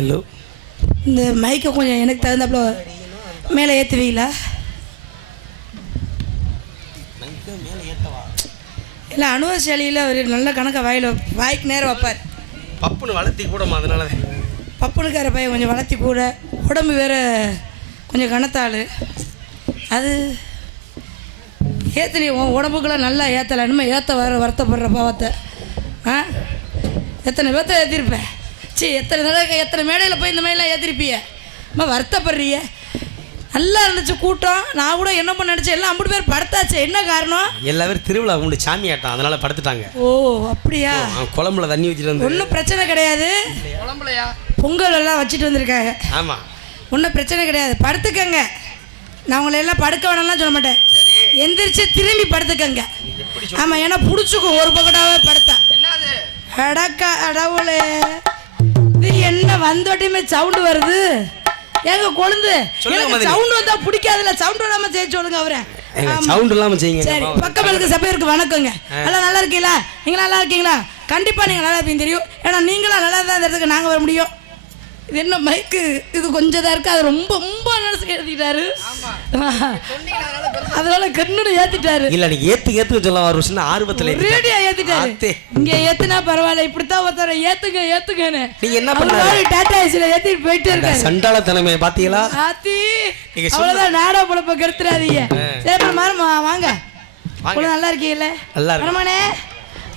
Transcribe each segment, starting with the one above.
Hello. இந்த மைக்கை கொஞ்சம் எனக்கு தகுந்தாப்புல மேலே ஏற்றுவீங்களா? இல்லை அனுவசாலியில் ஒரு நல்ல கணக்கை வாய்க்கு நேரம் வைப்பார். பப்புன்னு வளர்த்தி கூடமா, அதனால பப்புனுக்கார பையன் கொஞ்சம் வளர்த்தி கூட, உடம்பு வேறு கொஞ்சம் கனத்தாள். அது ஏற்றனி உன் உடம்புக்கெல்லாம் நல்லா ஏற்றலை, இனிமேல் ஏற்ற வருத்தப்படுற பாவத்தை. எத்தனை பேர்த்த ஏற்றிருப்பேன். எத்தனை தடவை எத்தனை மேடையில் போய் இந்த மாதிரிலாம் ஏற்றிருப்பிய, அம்மா வருத்தப்படுறிய. நல்லா இருந்துச்சு கூட்டம். நான் கூட என்ன பண்ண நினச்சேன், எல்லாம் 50 பேர் படுத்தாச்சு. என்ன காரணம்? எல்லா பேரும் திருவிழா உண்டு சாமி ஆட்டம், அதனால படுத்துட்டாங்க. ஓ அப்படியா? குழம்புல தண்ணி ஊற்றிட்டு வந்து ஒன்றும் பிரச்சனை கிடையாது. குழம்புலையா பொங்கல் எல்லாம் வச்சுட்டு வந்திருக்காங்க. ஆமாம், ஒன்றும் பிரச்சனை கிடையாது. படுத்துக்கங்க. நான் உங்களை எல்லாம் படுக்க வேணாம்லாம் சொல்ல மாட்டேன். எந்திரிச்சு திரும்பி படுத்துக்கங்க. ஆமாம், ஏன்னா பிடிச்சிக்கும் ஒரு பக்கத்தாவே படுத்தா. அடக்கா அடவுளே, இது என்ன வந்தோட்டையுமே சவுண்டு வருது? எங்க கொழுந்து சவுண்ட் வந்தா பிடிக்காதுல்ல, சவுண்ட் இல்லாம செய்ய சொல்லுங்க அவரை. சவுண்ட் இல்லாம செய்யுங்க. சரி, பக்கம் இருக்க சபையருக்கு வணக்கங்க. எல்லாம் நல்லா இருக்கீங்களா? நீங்க நல்லா இருக்கீங்களா? கண்டிப்பா நீங்க நல்லா இருப்பீங்க தெரியும். ஏன்னா நீங்களாம் நல்லா தான் இந்த இடத்துக்கு நாங்க வர முடியும். இது என்ன மைக்கு இது கொஞ்சம் தான் இருக்கு, அது ரொம்ப ரொம்ப நினைச்சு ஏற்றிட்டாரு. அதனால கண்ணு ஏத்திட்டாரு. இல்ல நீங்க ஏத்துக்க சொல்ல ஒரு சின்ன ஆர்வத்துல ரேடியா ஏத்திட்டாரு. இங்க ஏத்துனா பரவாயில்ல, இப்படித்தான் ஒருத்தர ஏத்துங்கன்னு நீங்க என்ன பண்ணாரு? டாடா ஏசில ஏத்திட்டு போயிட்டே இருக்காரு. சண்டாளத்தனமே பாத்தீங்களா? ஆத்தி அவ்வளவுதான், நாடா பொழப்ப கெடுத்துறாதீங்க. சரி மாமா வாங்க. நல்லா இருக்கீங்களா? நல்லா வரமானே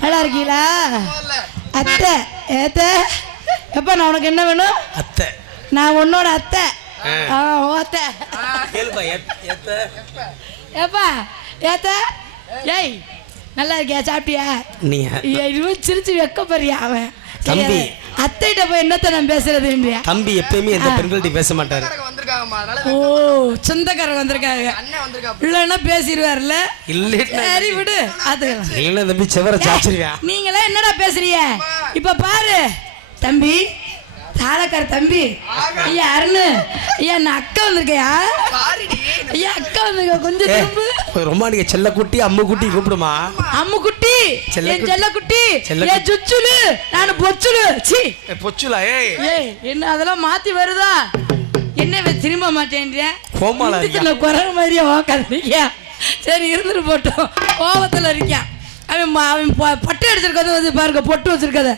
நல்லா இருக்கீங்களா? அத்தை ஏத்த எப்ப நான் உனக்கு என்ன வேணும்? அத்தை நான் உன்னோட அத்தை. அத்தை ஏப்பா ஏத்த. ஏய் நல்லா இருக்கியா? சாப்பிட்டியா? நீ சிரிச்சு வைக்கப்படுறியா? அவன் தம்பி அத்தைகிட்ட போய் என்னத்த நான் பேசுறதுன்றியா? தம்பி எப்பயுமே எந்த பெண்கள்கிட்ட பேச மாட்டாரு. ஓ சொந்தக்காரங்க வந்திருக்காங்க, இல்லைன்னா பேசிடுவார்ல. சரி விடு, அதுக்கலாம் தம்பி செவர சாச்சிருவியா? நீங்களே என்னடா பேசுறீங்க? இப்ப பாரு தம்பி, தாளக்கார தம்பி. ஐயா அருணு, ஐயா நான் அக்கா வந்திருக்கையா? ஐயா அக்கா வந்திருக்க, கொஞ்சம் திரும்பு. ரொம்ப நீங்க செல்ல குட்டி அம்மு குட்டி கூப்பிடுமா? அம்மு குட்டி, என் செல்ல குட்டி, ஏ சுச்சுலு, நான் பொச்சுலு. சி பொச்சுலா? ஏய் என்ன அதெல்லாம் மாத்தி வருதா? என்ன திரும்ப மாட்டேன்றியா? கோமாளா குரல் மாதிரியே உக்காந்துருக்கியா? சரி இருந்துட்டு போட்டோம், கோபத்துல இருக்கியா? அவன் பட்டு அடிச்சிருக்கது வந்து பாருங்க, பொட்டு வச்சிருக்கத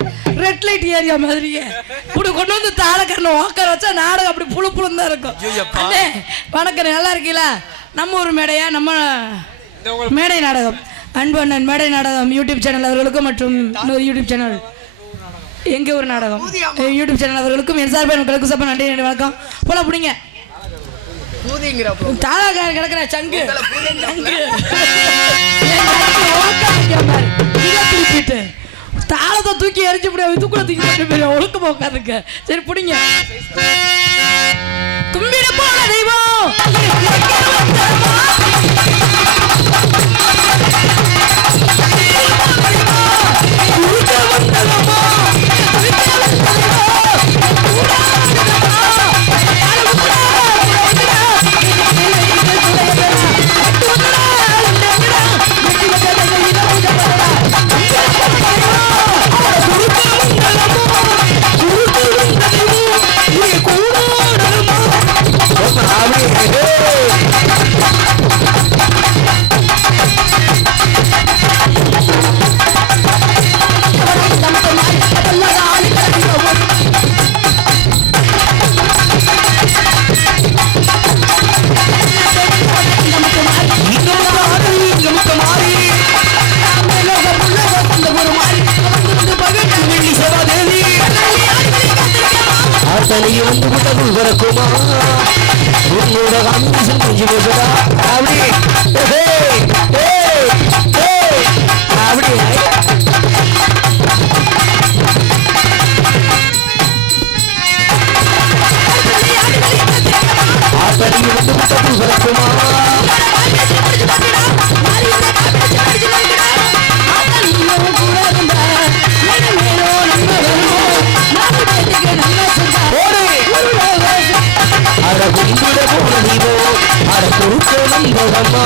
ரெட் லைட் ஏரியா மாதிரியே இப்படி கொண்டு வந்து தாளக்காரனை உட்கார வச்சா நாடகம் அப்படி புழு புழுன்னு தான் இருக்கும். அண்ணே வணக்கம், நல்லா இருக்கீங்களா? நம்ம ஒரு மேடையா, நம்ம மேடை நாடகம் அன்பு அண்ணன் மேடை நாடகம் யூடியூப் சேனல் அவர்களுக்கும் மற்றும் இன்னொரு யூடியூப் சேனல் எங்க ஒரு நாடகம் யூடியூப் சேனல் அவர்களுக்கும் என் சார்பாக உங்களுக்கு சப்ப நன்றி வணக்கம். போல பிடிங்க தாளக்கார கிடக்குற சங்கு தாளத்தை தூக்கி எரிஞ்சு முடியாது, இதுக்குள்ள தூக்கி ஒழுக்கமா உட்காந்துக்க. சரி பிடிங்க. கும்பிட போன தெய்வம் வரக்குமா உன்னோட காம்பினேஷன் கொஞ்சம் போச்சா? அப்படி அப்படி ஆத்தடி வந்து முட்டது வரக்குமா? கும்பிட போன நீவோ அட பொறுப்போ நம்பகமா?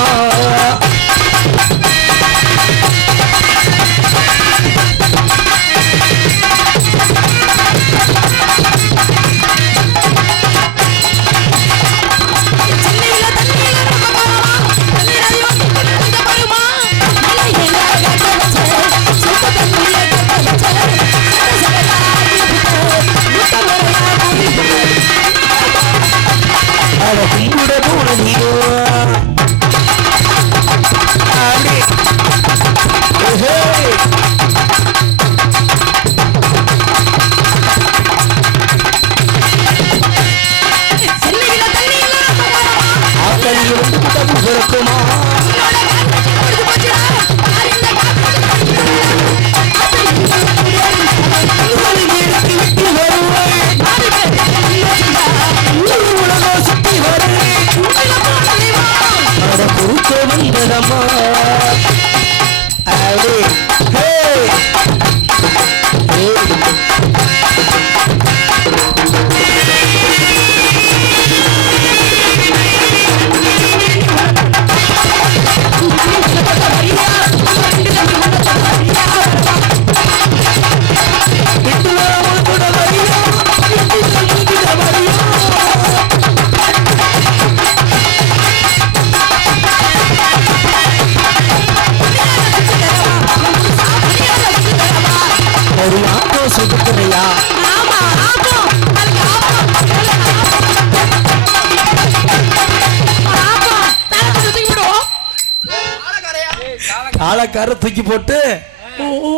தாளக்கார தூக்கி போட்டு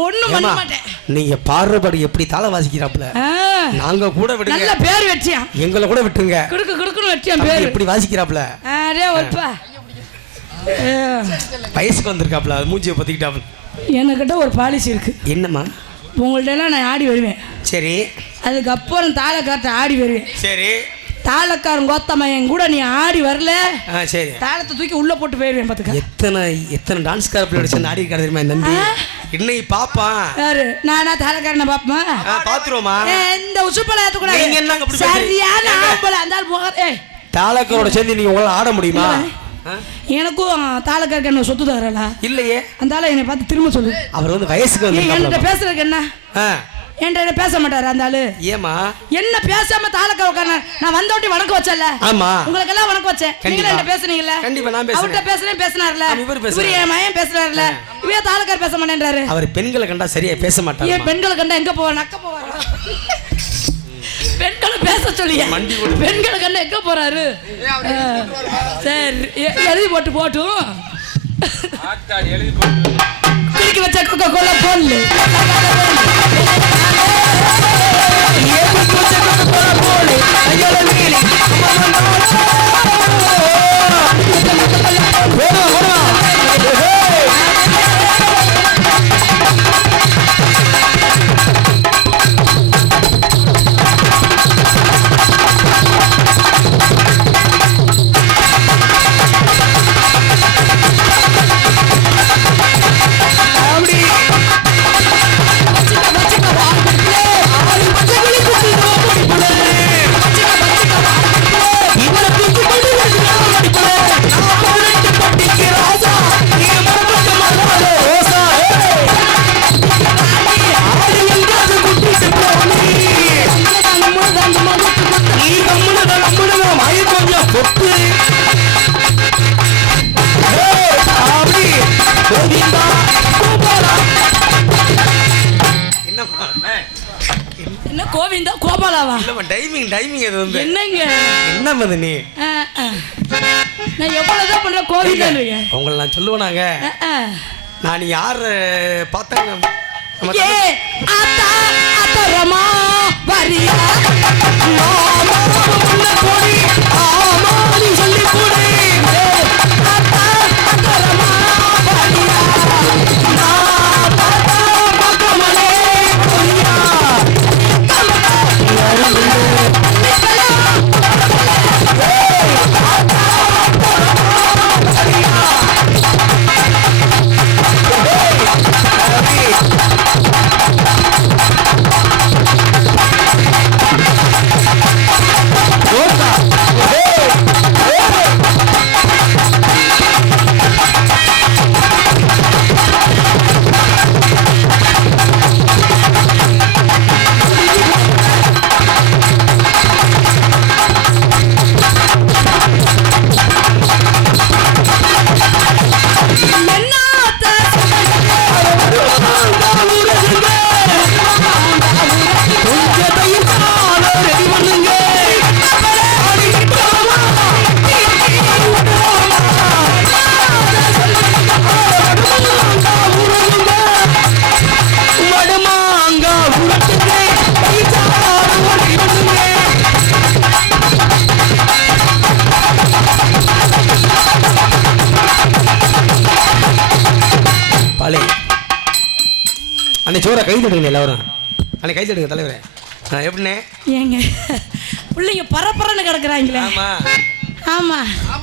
ஒண்ணும் பண்ண மாட்டேன். நீங்க பாடுறபடி எப்படி தாள வாசிக்கிறாப்ல நாங்க கூட விடுங்க. நல்ல பேர் வச்சியா எங்களை கூட விட்டுருங்க. குடுக்குன்னு வச்சியா பேர் எப்படி வாசிக்கிறாப்ல. அரே ஒப்பா வயசுக்கு வந்திருக்காப்ல மூஞ்சியை பத்திக்கிட்டாப்ல. என்கிட்ட ஒரு பாலிசி இருக்கு. என்னம்மா? உங்கள்ட்ட எல்லாம் நான் ஆடி வருவேன். சரி. அதுக்கப்புறம் தாளக்கார்ட்ட ஆடி வருவேன். சரி. தாளக்காரன் கோத்தமையன் கூட நீ ஆடி வரல, சரி, தாளத்தை தூக்கி உள்ள போட்டு போயிருவேன். பாத்துக்க எத்தனை டான்ஸ் காரப்பிள்ளை சேர்ந்து ஆடி இருக்காரு தெரியுமா நந்தி? இன்னைக்கு பாப்பான் யாரு? நானா தாளக்காரனை பாப்பமா? பாத்துருவோமா? இந்த உசுப்பலாத்து கூட சரியான ஆம்பளை அந்த போக தாளக்காரோட சேர்ந்து நீங்க உங்களால ஆட முடியுமா? எனக்கும் தாளக்காரருக்கு என்ன சொத்து தரல இல்லையே. அந்த ஆளை என்னை பார்த்து திரும்ப சொல்லு. அவர் வந்து வயசுக்கு வந்து என்கிட்ட பேசுறதுக்கு என்ன? என்கிட்ட பேச மாட்டாரு அந்த ஆளு. ஏமா என்ன பேசாம தாளக்கார உட்கார? நான் வந்தோட்டி வணக்கம் வச்சல. ஆமா, உங்களுக்கு எல்லாம் வணக்கம் வச்சேன். நீங்க என்ன பேசுனீங்கல்ல? கண்டிப்பா நான் பேசுறேன். அவர்ட்ட பேசினார்ல. இவரு என் மயன் பேசுறாருல. இவரே தாளக்கார பேச மாட்டேன்றாரு. அவர் பெண்களை கண்டா சரியா பேச மாட்டாரு. ஏன் பெண்களை கண்டா எங்க போவா? நக்க போவாரா? பெண்களை பேச சொல்லியா? பெண்களை கண்டா எங்க போறாரு? சரி எழுதி போட்டு போட்டும். குடிக்க வச்ச கொக்கோ கோலா போடல. என்ன கோவிந்தா கோபாலாவா? டைமிங் அது வந்து என்னங்க? என்ன மது நீ? நான் எவ்வளவுதான் பண்ற கோவிந்தான்றீங்க. உங்களை நான் சொல்லுவேனாங்க. நான் யார் பார்த்தாங்க? ஏ ஆத்தா ஆத்தா ரமா வரியா மாமா உள்ள போடி ஆமா நீ சொல்லி போடி. ஆத்தா ஆத்தா ரமா வரியா நான் பாத்தா பாக்கமலே போடியா. அன்னை சோற கை தடுங்க எல்லாரும். அன்னை கை தடுங்க தலைவரே. எப்படின்னே ஏங்க பிள்ளைங்க பரப்பரன்னு கிடக்குறாங்களே? ஆமா ஆமா.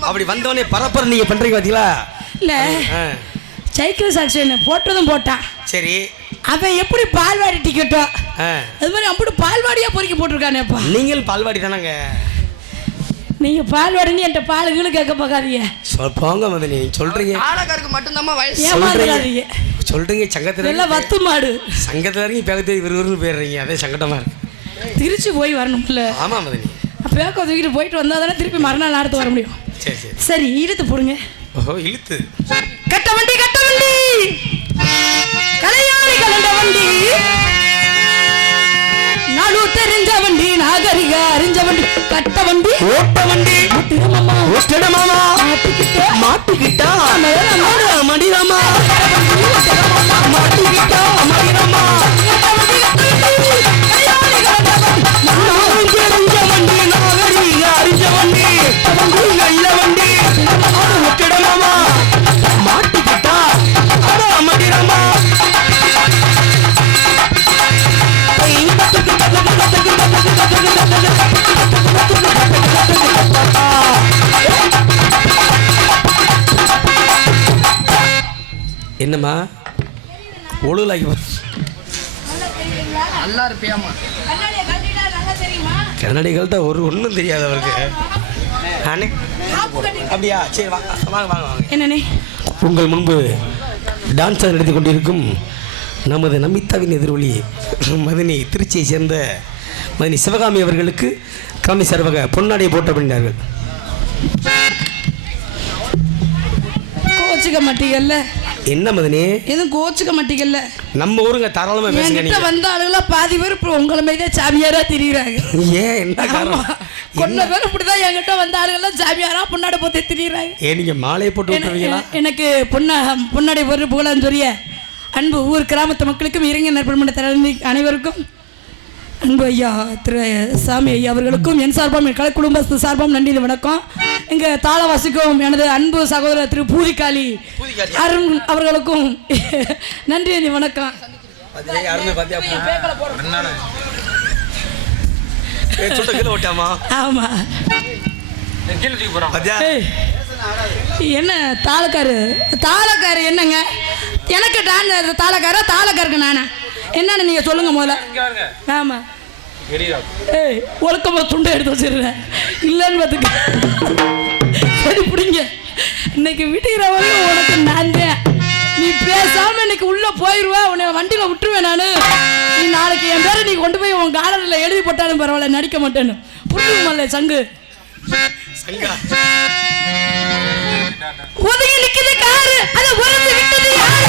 அப்படி வந்தவனே பரப்பர நீங்க பண்றீங்க பாத்தீங்களா? இல்ல சைக்கிள் சாக்ஷன் போட்டதும் போட்டான். சரி, அவன் எப்படி பால்வாடி டிக்கெட்டோ அது மாதிரி அப்படி பால்வாடியா பொறுக்கி போட்டிருக்கானேப்பா. நீங்கள் பால்வாடி தானங்க? நீங்க பால்வாடின்னு என்கிட்ட பாலுகளும் கேட்க பார்க்காதீங்க. போங்க வந்து நீங்க சொல்றீங்க ஆளக்காருக்கு மட்டும்தான் வயசு ஏமாறாதீங்க சொல்றீங்க. சங்கத்துல எல்லாம் வத்து மாடு சங்கத்துல இறங்கி பேக்கத்தை விறுவிறுன்னு போயிடுறீங்க. அதே சங்கடமா இருக்கு. திருச்சி போய் வரணும்ல? ஆமா மதனி. பேக்க தூக்கிட்டு போயிட்டு வந்தா தானே திருப்பி மறுநாள் நாடத்து வர முடியும். சரி சரி சரி இழுத்து போடுங்க. ஓஹோ இழுத்து. கட்ட வண்டி கலையாளி கலந்த வண்டி நாடு தெரிஞ்ச வண்டி நாகரிக அறிஞ்ச வண்டி கட்ட வண்டி ஓட்ட வண்டி ஓட்டிட மாமா மாட்டிக்கிட்டா மடிராமா மாட்டிக்கிட்டா மகிழமா வண்டி நாகரீக அறிஞ்ச வண்டி நல்ல வண்டி விட்டுடலாமா மாட்டிக்கிட்டா மகிழமா என்னம்மா ஒழுலாகி நல்லா இருப்பியாமா? கன்னடிகள்கிட்ட ஒன்றும் தெரியாது அவருக்கு. அண்ணே அப்படியா? சரி வாங்க வாங்க வாங்க வாங்க. என்னண்ணே? உங்கள் முன்பு டான்ஸாக நடத்தி கொண்டிருக்கும் நமது நமிதாவின் எதிரொலி மதினி திருச்சியை சேர்ந்த மதினி சிவகாமி அவர்களுக்கு காமி சர்வக பொன்னாடியை போட்டு அப்படின்னார்கள். கோச்சுக்க மாட்டீங்கல்ல? என்ன மதினி எதுவும் கோச்சுக்க மாட்டீங்கல்ல? நம்ம ஊருங்க தாராளமாக பேசுங்க. என்கிட்ட வந்த ஆளுங்களா பாதி பேர் இப்போ உங்களை மாதிரி தான் சாமியாரா திரியுறாங்க. ஏன் என்ன காரணம்? கொஞ்ச பேர் இப்படிதான் என்கிட்ட வந்த ஆளுங்கெல்லாம் சாமியாரா பொன்னாடை போட்டு திரியுறாங்க. நீங்க மாலையை போட்டு விட்டுருவீங்களா? எனக்கு பொன்னாடை போட்டு புகழான்னு சொல்லிய அன்பு ஊர் கிராமத்து மக்களுக்கும் இளைஞர் பெருமன்ற தலைவர் அனைவருக்கும் அன்பு ஐயா திரு சாமி ஐயா அவர்களுக்கும் என் சார்பாம் என் கலை குடும்பத்து சார்பாம் நன்றி வணக்கம். இங்கே தாளவாசிக்கும் எனது அன்பு சகோதரர் திரு பூதிகாளி அருண் அவர்களுக்கும் நன்றி வணக்கம். ஆமா என்ன தாளக்காரு என்னங்க? எனக்கு தாளக்காருக்கு நானா என்னன்னு நீங்க சொல்லுங்க முதல்ல. ஆமா ஒழுக்கமா துண்டை எடுத்து வச்சிருந்தேன் இல்லைன்னு பார்த்துக்க. சரி பிடிங்க. இன்னைக்கு வீட்டுக்கிறவரையும் உனக்கு நான் தான். நீ பேசாம இன்னைக்கு உள்ள போயிடுவா. உன்னை வண்டியில விட்டுருவேன் நானு. நீ நாளைக்கு என் பேரை நீ கொண்டு போய் உன் காலரில் எழுதி போட்டாலும் பரவாயில்ல, நடிக்க மாட்டேன்னு. புரியுமல்ல சங்கு? ஒதுங்கி நிக்குது காரு, அதை உரத்து விட்டது யாரு?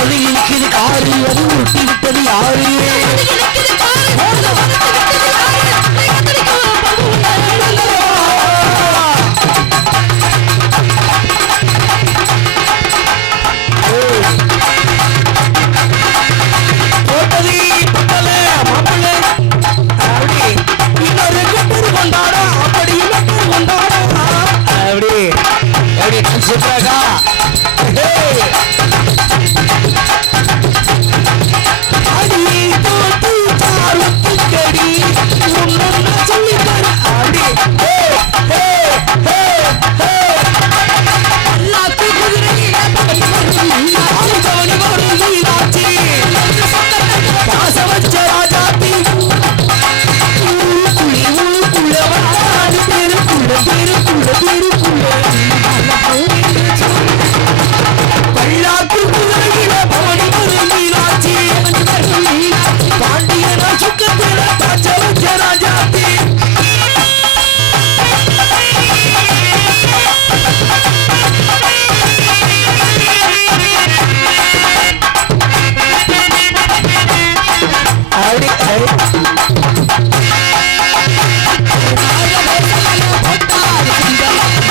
ஒதுங்கி நிக்குது காரு, அது உருட்டி விட்டது யாரு? ஒதுங்கி நிக்குது காரு, அதை உரத்து விட்டது யாரு? போட்டது பட்டல மாப்பிள்ள அப்படி இன்னொரு குட்டர் கொண்டாடா அப்படி இன்னொரு கொண்டாடா அப்படி அப்படி சூப்பராகா. அடி போட்டு சாருத்தி கடி ஒன்னு சொல்லி தர அப்படி எல்லாத்து குதிரையில பகவனி வரும் மீனாட்சி பாச வச்ச ராஜாத்தி குழி உள்ளவனாடி தெருக்குள்ள தெருக்குள்ள தெருக்குள்ள பல்லாக்கு குதிரையில பகவனி வரும் மீனாட்சி பாண்டியனா சுக்கத்தில பாச வச்ச ராஜாத்தி.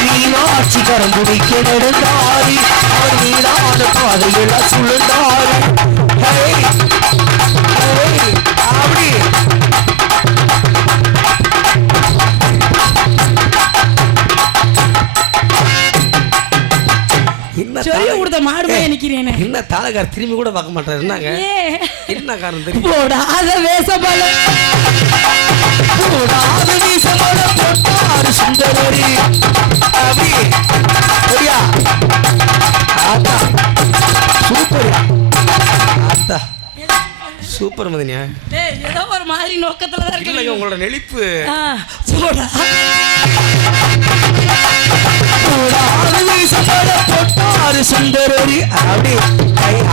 மீனாட்சி கரம்புடிக்க நெடுந்தாரி அவர் மீனான பாதையெல்லாம் சுழந்தாரு. அப்படி சொல்லி கொடுத்த மாடுமே நிக்கிறேன். என்ன தாளக்கார திரும்பி கூட பார்க்க மாட்டாரு. என்னங்க என்ன காரணம் தெரியும்? போடாத வேசபால போடாத வேசபால போட்டாரு சுந்தரரி அப்படி சரியா? ஆத்தா சூப்பர் ஆத்தா சூப்பர் மதினியா. ஏதோ ஒரு மாதிரி நோக்கத்துல தான் இருக்கு உங்களோட நெளிப்பு. போடாத வேசபால போட்டாரு சுந்தரரி அப்படி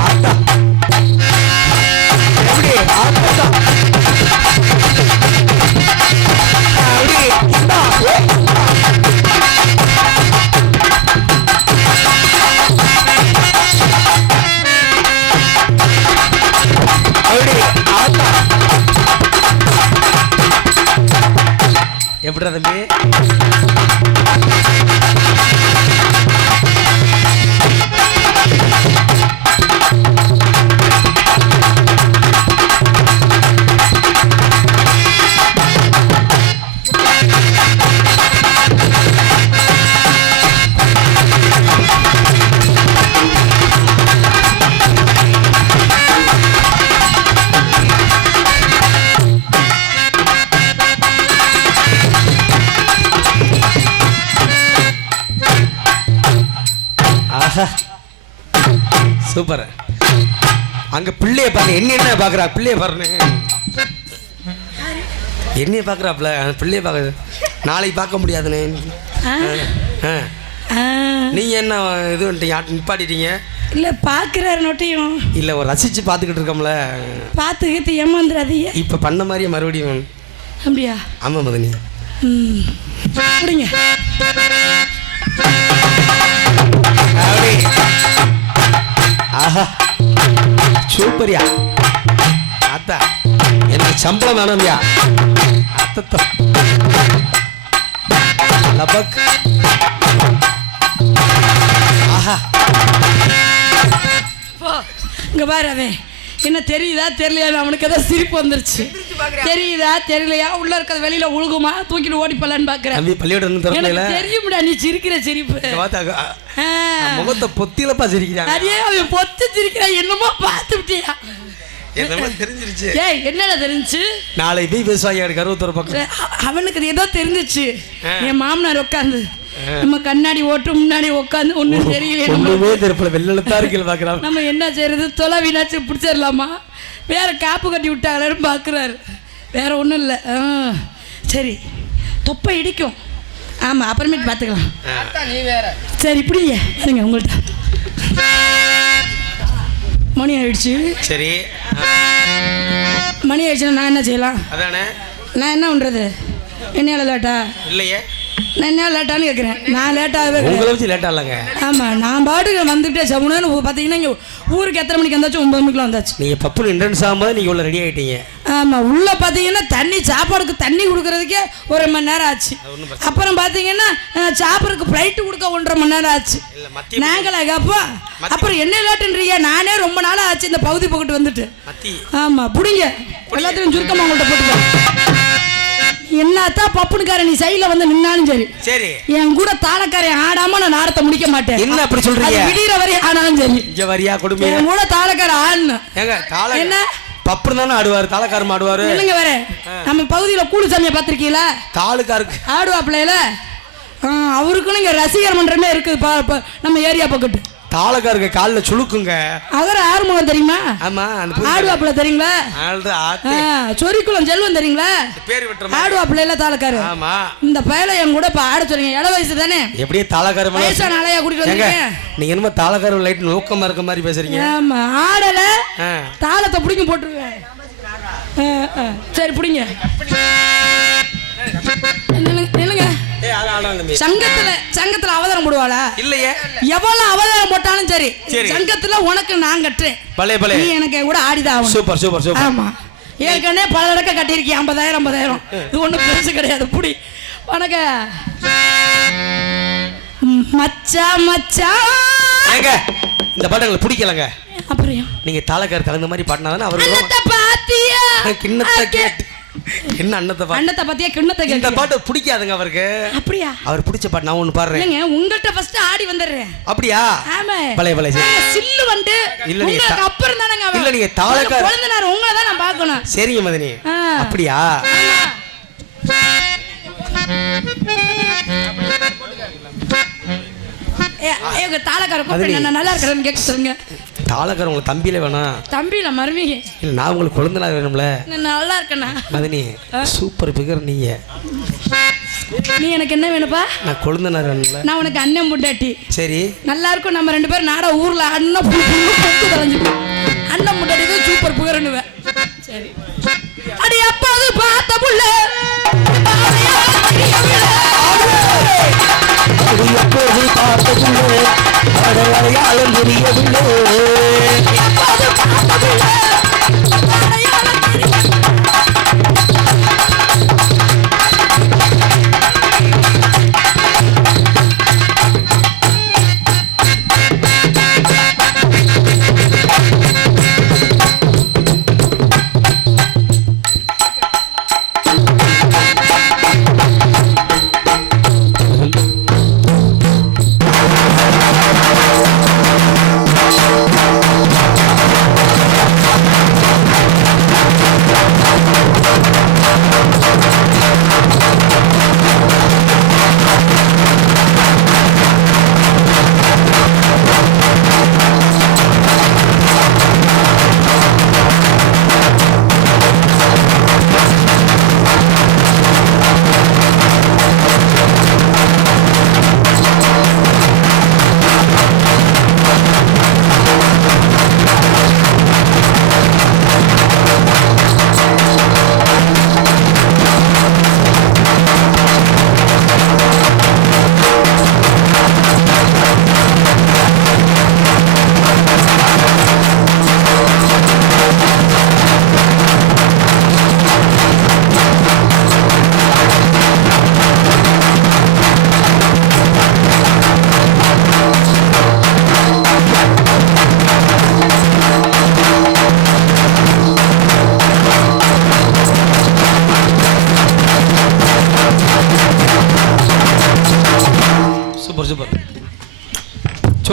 ஆத்தா எப்படி ஆத்தா எப்படி தம்பி? சூப்பர். அங்க பிள்ளைய பாருங்க, என்ன பாக்குறா, பிள்ளைய பாருங்க, என்னைய பாக்குறாப்ல, பிள்ளைய பாக்குறது. நாளைக்கு பார்க்க முடியாதுண்ணே. நீங்க என்ன இது பண்ணிட்டீங்க, நிப்பாட்டிட்டீங்க? இல்லை பார்க்குறாரு நோட்டையும் இல்லை, ஒரு ரசிச்சு பார்த்துக்கிட்டு இருக்கோம்ல, பார்த்துக்கிட்டு ஏமாந்துடாதீங்க. இப்போ பண்ண மாதிரியே மறுபடியும். அப்படியா? ஆமாம் மதனி. அப்படிங்க. ஆஹா சூப்பரியா. அத்தா எனக்கு சம்பளம் வேணும்யா. அத்தத்தோ லபக். ஆஹா இங்கே பாரு, அவன் என்ன தெரியுதா தெரியலையா, அவனுக்கு ஏதோ சிரிப்பு வந்துருச்சு. தெரியுதா தெரியலையா, உள்ள இருக்கிறது வெளியில உழுகுமா, தூக்கிட்டு ஓடி போலான்னு பாக்குறேன். பள்ளியோட தெரியும்டா நீ சிரிக்கிற சிரிப்பு. முகத்தை பொத்திலப்பா சிரிக்கிறான். அதே அவன் பொத்து சிரிக்கிறான், என்னமோ பார்த்து விட்டியா? தெரிஞ்சிருச்சு. ஏய் என்னடா தெரிஞ்சு? நாளை போய் பேசுவாங்க, கருவத்தூர் பக்கம். அவனுக்கு ஏதோ தெரிஞ்சிச்சு. என் மாமனார் உட்காந்து நம்ம கண்ணாடி ஓட்டு முன்னாடி உட்காந்து ஒன்றும் தெரியல, வெள்ளத்தான் இருக்கீங்க பார்க்குறாங்க. நம்ம என்ன செய்யறது, தொலை வீணாச்சு பிடிச்சிடலாமா, வேற காப்பு கட்டி விட்டாங்களான்னு பார்க்குறாரு, வேற ஒன்றும் இல்லை. சரி தொப்பை இடிக்கும், ஆமாம் அப்புறமேட்டு பார்த்துக்கலாம். நீ வேற. சரி இப்படிங்க இருங்க, உங்கள்கிட்ட மணி ஆயிடுச்சு. சரி மணி ஆயிடுச்சுன்னா நான் என்ன செய்யலாம்? அதானே நான் என்ன பண்ணுறது, என்ன லேட்டா இல்லையே, நான் என்ன லேட்டான்னு கேட்குறேன். நான் லேட்டாகவே உங்களை வச்சு லேட்டாக இல்லைங்க. ஆமாம் நான் பாட்டுக்கு வந்துக்கிட்டே சமுனு பார்த்தீங்கன்னா இங்கே ஊருக்கு எத்தனை மணிக்கு வந்தாச்சு, 9 மணிக்கெலாம் வந்தாச்சு. நீங்கள் பப்புன்னு என்ட்ரன்ஸ் ஆகும்போது நீங்கள் உள்ள ரெடி ஆகிட்டீங்க. ஆமாம் உள்ளே பார்த்தீங்கன்னா தண்ணி சாப்பாடுக்கு தண்ணி கொடுக்கறதுக்கே 1 மணி நேரம் ஆச்சு. அப்புறம் பார்த்தீங்கன்னா சாப்பிட்றதுக்கு ஃப்ளைட்டு கொடுக்க 1.5 மணி நேரம் ஆச்சு. நாங்களா அப்போ அப்புறம் என்ன லேட்டுன்றீங்க, நானே ரொம்ப நாளாக ஆச்சு இந்த பகுதி பக்கத்து வந்துட்டு. ஆமாம் பிடிங்க எல்லாத்தையும் சுருக்கமாக உங்கள்கிட்ட போட்டுக்கலாம். என்னத்தான் பப்புனுக்கார நீ சைடில் வந்து நின்னாலும் சரி, சரி என் கூட தாளக்காரன் ஆடாம நான் நாடத்தை முடிக்க மாட்டேன். என்ன அப்படி சொல்றீங்க? விடிகிற வரை ஆனாலும் சரி, இங்க வரியா கொடுமை. என் கூட தாளக்கார ஆடணும். ஏங்க தாள என்ன பப்புனு தானே ஆடுவார், தாளக்காரமா ஆடுவாரு. இல்லைங்க வேற நம்ம பகுதியில் கூலு சாமியை பார்த்துருக்கீங்களா? தாளுக்காருக்கு ஆடுவாப்பிள்ளையில அவருக்குன்னு இங்கே ரசிகர் மன்றமே இருக்குது நம்ம ஏரியா பக்கத்து. தாளக்காருக்கு காலில் சுழுக்குங்க. அவர் ஆறுமுகம் தெரியுமா? ஆமா ஆடுவாப்பிள்ள தெரியுங்களா? சொரிக்குளம் செல்வம் தெரியுங்களா? ஆடுவாப்பிள்ளையில தாளக்காரு. ஆமா இந்த பயலை என் கூட ஆட சொல்லுங்க, இள வயசு தானே, எப்படியே தாளக்கார வயசான ஆளையா கூட்டிட்டு வந்திருக்கேன். நீங்க என்னமோ தாளக்கார லைட் நோக்கமா இருக்க மாதிரி பேசுறீங்க. ஆமா ஆடல தாளத்தை பிடிக்கும் போட்டுருவேன். சரி பிடிங்க நில்லுங்க. சங்கத்துல அவதாரம் போடுவாளா? இல்லையே. எவ்வளவு அவதாரம் போட்டாலும் சரி சங்கத்துல உனக்கு நான் கட்டுறேன். நீ எனக்கு கூட ஆடிதான் ஆகணும். Super super super. ஆமா ஏற்கனவே பல இடக்க கட்டியிருக்கேன், 50,000 இது ஒன்றும் பெருசு கிடையாது. புடி உனக்கு மச்சா மச்சா. இந்த பாட்டு எங்களுக்கு பிடிக்கலங்க. அப்புறம் நீங்க தாளக்கார தகுந்த மாதிரி பாட்டினாதானே அவரு பாத்தியா கிண்ணத்தை கேட்டு என்ன அண்ணத்தை பாத்தியா கிண்ணத்தை இந்த பாட்டு பிடிக்காதுங்க அவருக்கு. அப்படியா? அவர் பிடிச்ச பாட்டு நான் ஒன்னு பாடுறேன். இல்லங்க உங்கள்ட்ட ஃபர்ஸ்ட் ஆடி வந்துறேன். அப்படியா? ஆமா பலே பலே சில்லு வந்து இல்ல நீங்க அப்புறம் தானங்க இல்ல நீங்க தாளக்கார குழந்தைனார் உங்களை தான் நான் பார்க்கணும். சரிங்க மதனி. அப்படியா? ஏங்க தாளக்கார கூப்பிட்டு நான் நல்லா இருக்கறேன்னு கேட்க சொல்லுங்க. தாளக்கார உங்களுக்கு தம்பியில வேணாம். தம்பியில மருமகி இல்ல நான் உங்களுக்கு குழந்தைனார் வேணும்ல. நான் நல்லா இருக்கேனா மதனி? சூப்பர் பிகர் நீங்க. நீ எனக்கு என்ன வேணுப்பா? நான் குழந்தைனார் வேணும்ல. நான் உனக்கு அண்ணன் முண்டாட்டி. சரி நல்லா இருக்கும். நம்ம 2 பேரும் நாட ஊர்ல அண்ணன் பொட்டு தரஞ்சு அண்ணன் முண்டாட்டி சூப்பர் பிகர்னுவே. சரி அடி அப்பா அது பார்த்த புள்ள எப்போது பார்த்ததில்லை அடையாளம் தெரியவில்லை.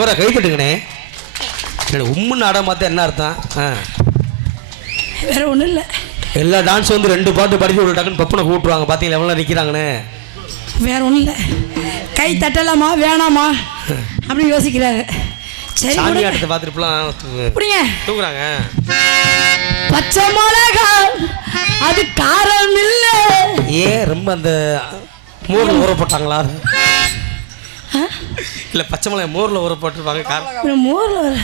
ஜோரா கை தட்டுங்கண்ணே. உம்முன்னு ஆட மாத்த என்ன அர்த்தம்? வேற ஒன்றும் இல்லை. எல்லா டான்ஸ் வந்து 2 பாட்டு படிச்சு ஒரு டக்குன்னு பப்புனை கூப்பிட்டுருவாங்க. பார்த்தீங்களா எவ்வளோ நிற்கிறாங்கண்ணே. வேற ஒன்றும் இல்லை. கை தட்டலாமா வேணாமா அப்படின்னு யோசிக்கிறாங்க. சரி சாமி ஆட்டத்தை பார்த்துட்டுலாம் அப்படிங்க தூக்குறாங்க. பச்சை மிளகா அது காரம் இல்லை. ஏன் ரொம்ப அந்த மோரில் ஊற போட்டாங்களா? இல்லை பச்சை மிளகா மோரில் ஊற போட்டுருப்பாங்க. காரம் மோரில்.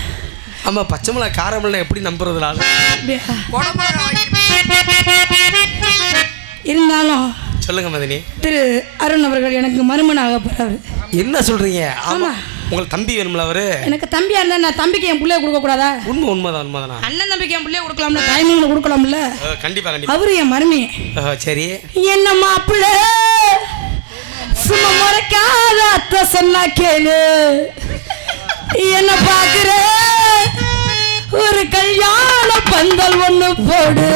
ஆமாம் பச்சை மிளகா காரம் இல்லை எப்படி நம்புறதுனால இருந்தாலும் சொல்லுங்க மதினி. திரு அருண் அவர்கள் எனக்கு மருமனாக போறாரு. என்ன சொல்றீங்க? ஆமா. உங்களுக்கு தம்பி வேணும்ல? அவரு எனக்கு தம்பியா இருந்தா நான் தம்பிக்கு என் பிள்ளைய கொடுக்க கூடாதா? உண்மைதானா? அண்ணன் தம்பிக்கு என் பிள்ளைய கொடுக்கலாம்ல, டைமிங்ல கொடுக்கலாம்ல. கண்டிப்பா கண்டிப்பா. அவரு என் மருமி. சரி. என்னம்மா பிள்ளை சும்மா மறக்காத அத்தை சொன்னா கேளு. என்ன பாக்குற ஒரு கல்யாண பந்தல் ஒண்ணு போடு.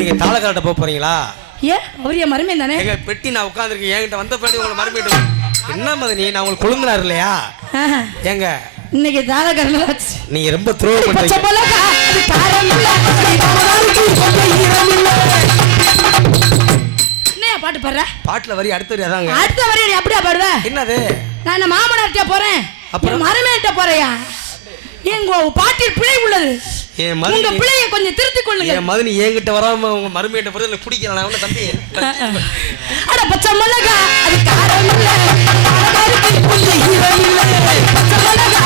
நீங்க தாளக்காரட்ட போக போறீங்களா? ஏன் அவர் என் மருமேன் தானே. எங்க பெட்டி நான் உட்காந்துருக்கேன். என்கிட்ட வந்த பேட்டி உங்களை மருமேட்டு என்ன மதனி? நான் உங்களுக்கு கொழுந்தனார் இல்லையா? ஏங்க இன்னைக்கு தாளக்காரன் நீங்க ரொம்ப த்ரோ பண்றீங்க. என்ன பாட்டு பாடுற? பாட்டுல வரி அடுத்த வரி அதாங்க. அடுத்த வரி நீ அப்படியே பாடுவ? என்னது? நான் மாமனார்ட்ட போறேன், அப்புறம் மருமேன்ட்ட போறேயா? எங்க பாட்டில் பிழை உள்ளது. உங்க பிள்ளையை கொஞ்சம் திருத்திக் கொள்ளுங்க. என் மதனி என்கிட்ட வராம உங்க மருமையிட்ட போறது எனக்கு பிடிக்கல. நான் ஒண்ணு தம்பி அட பச்சை மிளகா அது காரம் இல்ல, பச்சை மிளகா